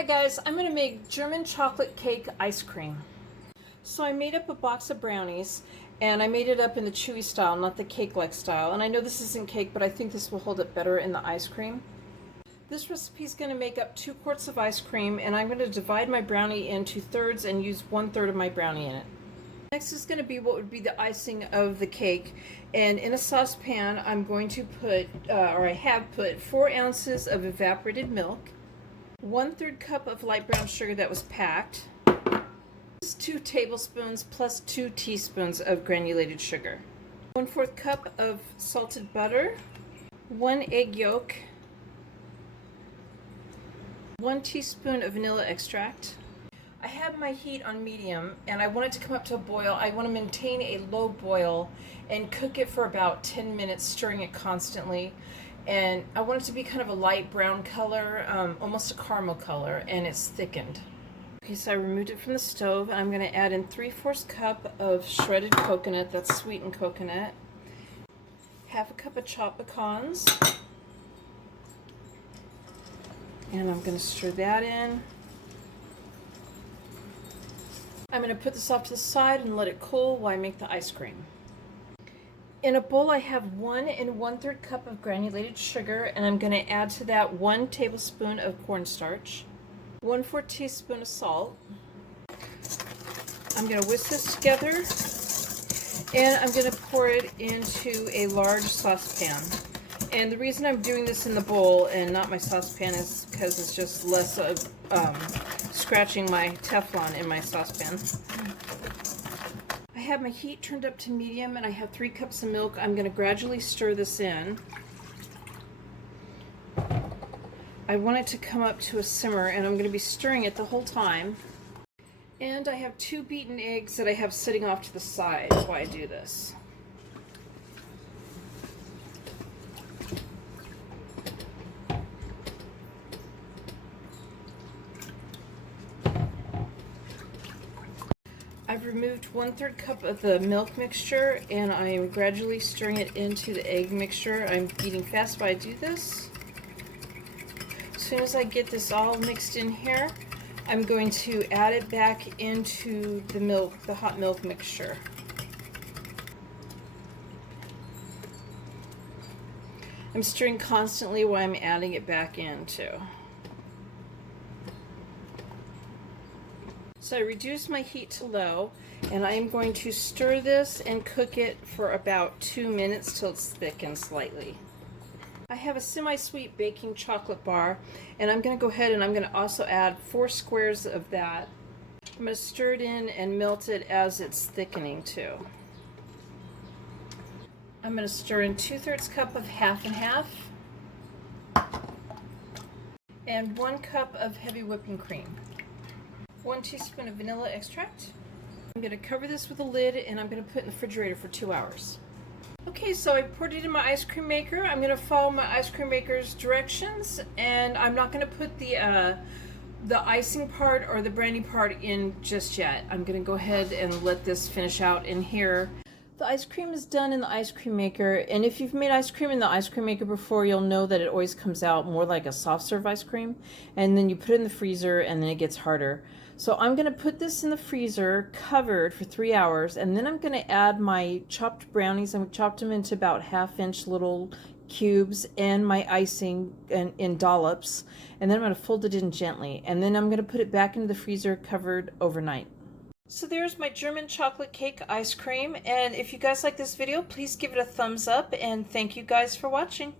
Hi guys, I'm going to make German chocolate cake ice cream. So I made up a box of brownies and I made it up in the chewy style, not the cake-like style. And I know this isn't cake, but I think this will hold up better in the ice cream. This recipe is going to make up 2 quarts of ice cream, and I'm going to divide my brownie into thirds and use 1/3 of my brownie in it. Next is going to be what would be the icing of the cake. And in a saucepan, I'm going to put, or I have put, 4 ounces of evaporated milk, 1/3 cup of light brown sugar that was packed, 2 tablespoons plus 2 teaspoons of granulated sugar, 1/4 cup of salted butter, 1 egg yolk, 1 teaspoon of vanilla extract. I have my heat on medium and I want it to come up to a boil. I want to maintain a low boil and cook it for about 10 minutes, stirring it constantly. And I want it to be kind of a light brown color, almost a caramel color, and it's thickened. Okay, so I removed it from the stove, and I'm going to add in 3/4 cup of shredded coconut, that's sweetened coconut, 1/2 cup of chopped pecans, and I'm going to stir that in. I'm going to put this off to the side and let it cool while I make the ice cream. In a bowl, I have 1 1/3 cup of granulated sugar, and I'm going to add to that 1 tablespoon of cornstarch, 1/4 teaspoon of salt. I'm going to whisk this together, and I'm going to pour it into a large saucepan. And the reason I'm doing this in the bowl and not my saucepan is because it's just less of scratching my Teflon in my saucepan. I have my heat turned up to medium, and I have 3 cups of milk. I'm going to gradually stir this in. I want it to come up to a simmer, and I'm going to be stirring it the whole time. And I have 2 beaten eggs that I have sitting off to the side while I do this. I've removed 1/3 cup of the milk mixture, and I am gradually stirring it into the egg mixture. I'm beating fast while I do this. As soon as I get this all mixed in here, I'm going to add it back into the milk, the hot milk mixture. I'm stirring constantly while I'm adding it back in too. So I reduced my heat to low, and I am going to stir this and cook it for about 2 minutes till it's thickened slightly. I have a semi-sweet baking chocolate bar, and I'm going to go ahead and I'm going to also add 4 squares of that. I'm going to stir it in and melt it as it's thickening too. I'm going to stir in 2/3 cup of half and half, and 1 cup of heavy whipping cream. 1 teaspoon of vanilla extract. I'm going to cover this with a lid, and I'm going to put it in the refrigerator for 2 hours. Okay, so I poured it in my ice cream maker. I'm going to follow my ice cream maker's directions, and I'm not going to put the icing part or the brandy part in just yet. I'm going to go ahead and let this finish out in here. The ice cream is done in the ice cream maker, and if you've made ice cream in the ice cream maker before, you'll know that it always comes out more like a soft serve ice cream, and then you put it in the freezer and then it gets harder. So I'm going to put this in the freezer covered for 3 hours, and then I'm going to add my chopped brownies. I've chopped them into about 1/2-inch little cubes, and my icing in dollops, and then I'm going to fold it in gently, and then I'm going to put it back into the freezer covered overnight. So there's my German chocolate cake ice cream, and if you guys like this video, please give it a thumbs up, and thank you guys for watching.